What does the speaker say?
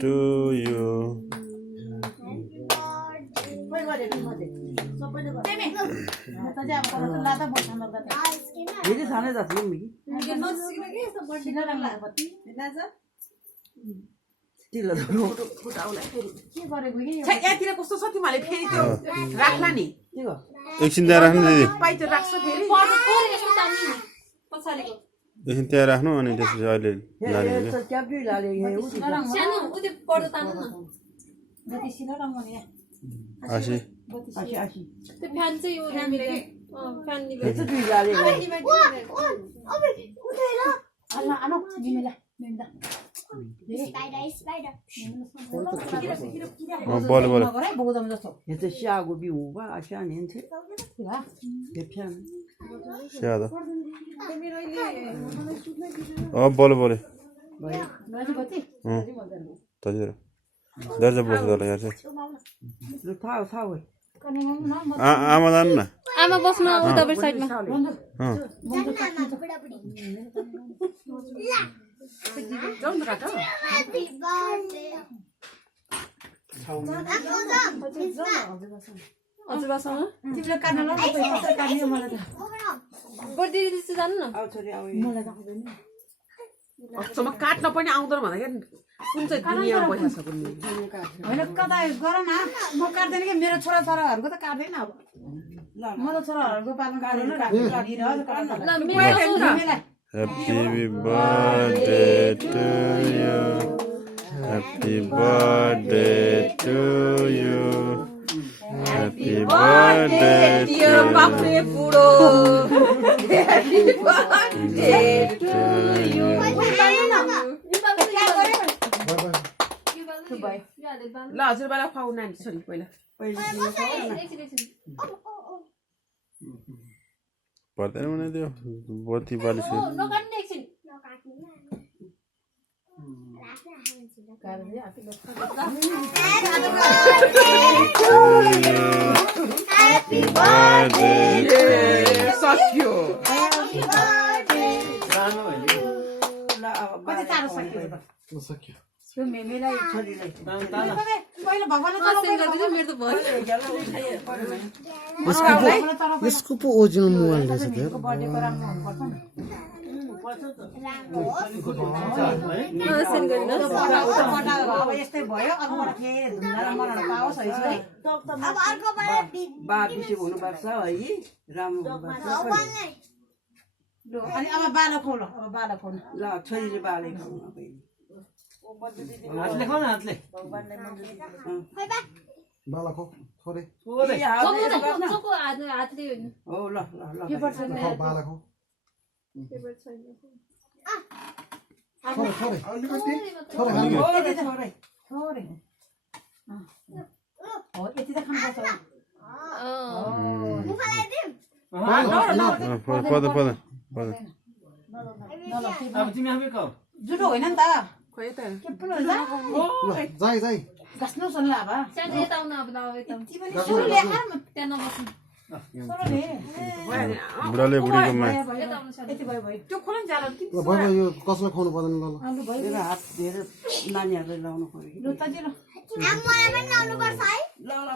to you. एकछिन त्यहाँ राख्नु दिदी एकछिन त्यहाँ राख्नु अनि त्यसपछि अहिले आशी बोले बोले बोले बोले दर्जा बस्छ यार आमा जानु न आमा बस्नु उतापट्टि साइडमा हजुरबासँग तिमीले काट्न ल काट्ने मलाई त बर्दी दिदी जानु न मलाई त आउँदैन अचम्म काट्न पनि आउँदैन भन्दा कुन चाहिँ दुनियाँमा बसेको छ कुन होइन कता गर न म काट्दैन कि मेरो छोराछोराहरूको त काट्दैन अब म त छोराहरूको पालन गरेर Happy birthday to you. Happy birthday to you. Happy birthday dear Pape Puro. Happy birthday to you. ल हजुरबालाई खुवाउ नानी छोरी पहिला पर्दैन भने त्यो बत्ती बालिस Happy birthday सक्यो मेमेलाई छोरीलाई पहिला भगवानले मेरो त भयो यसको पो ओरिजिनल मोबाइल रहेछ त्यो बर्थडेको राम्रो हुनुपर्छ नि अब यस्तै भयो अबबाट फेरि धुम्धारा मनाउन पाओस् है छोरी बा बिसे हुनुपर्छ है राम्रो हुनुपर्छ लु अनि अब बालो खोल अब बालो खोल ल छोरीले बाले खाउन पहिले हातले खाऊ न हातले बाला खो थोरै चोको हातले होइन हो ल ल ल के पर्छ बाला खो थोरै थोरै थोरै थोरै हो यति त खानुपर्छ अब तिमी आफै खाऊ जुठो होइन नि त खोइ त के पनि हुन्छ जाई जाई गास्नु सुन्नु अब सानो यता आउनु अब यता सुरुले आराम त्यहाँ नबस्नु सुरुले बुढाले बुढीकोमा यता आउनु सानो यति भयो भयो त्यो खोला जाला कि ल भयो यो कसले खुवाउनु पर्दैन ल आलु भयो मेरो हात धेरै नानीहरूले लाउनु पर्यो लु त जिरो ल ल